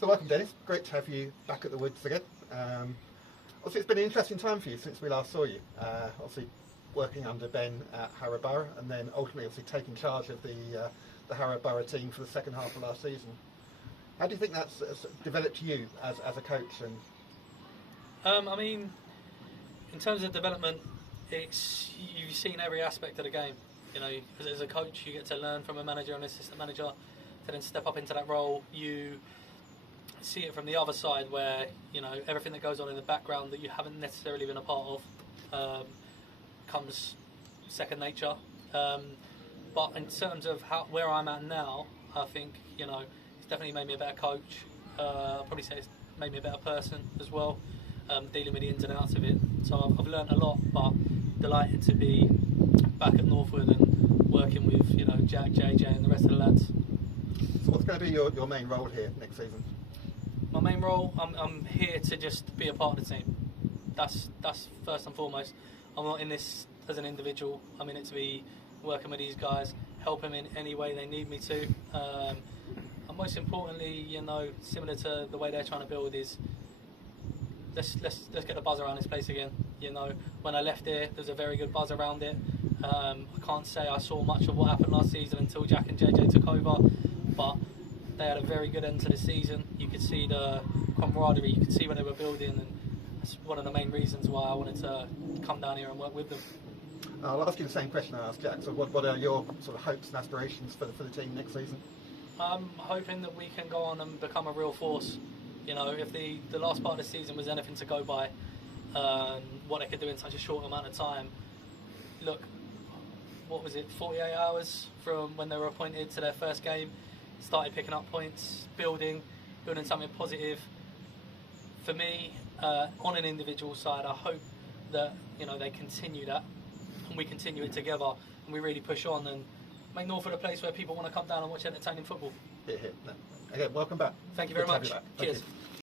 So welcome, Dennis. Great to have you back at the Woods again. Obviously, it's been an interesting time for you since we last saw you. Obviously, working under Ben at Harrow Borough, and then ultimately, obviously, taking charge of the Harrow Borough team for the second half of last season. How do you think that's developed you as a coach? And I mean, in terms of development, you've seen every aspect of the game. You know, as a coach, you get to learn from a manager and assistant manager to then step up into that role. You see it from the other side where, you know, everything that goes on in the background that you haven't necessarily been a part of comes second nature. But in terms of where I'm at now, I think, you know, it's definitely made me a better coach. I'll probably say it's made me a better person as well, dealing with the ins and outs of it. So I've learned a lot, but delighted to be back at Northwood and working with, you know, Jack, JJ and the rest of the lads. So what's going to be your main role here next season? My main role, I'm here to just be a part of the team. That's first and foremost. I'm not in this as an individual. I'm in it to be working with these guys, help them in any way they need me to. And most importantly, you know, similar to the way they're trying to build is let's get the buzz around this place again. You know, when I left here, there's a very good buzz around it. I can't say I saw much of what happened last season until Jack and JJ took over, but they had a very good end to the season. You could see the camaraderie, you could see what they were building, and that's one of the main reasons why I wanted to come down here and work with them. I'll ask you the same question I asked Jack. So what are your sort of hopes and aspirations for the team next season? I'm hoping that we can go on and become a real force. You know, if the last part of the season was anything to go by, what they could do in such a short amount of time. Look, what was it, 48 hours from when they were appointed to their first game, started picking up points, building something positive. For me, on an individual side, I hope that, you know, they continue that and we continue it together and we really push on and make Norfolk a place where people want to come down and watch entertaining football. Here. No. Again, welcome back. Thank you very Good to have much. you back. Thank Cheers. you.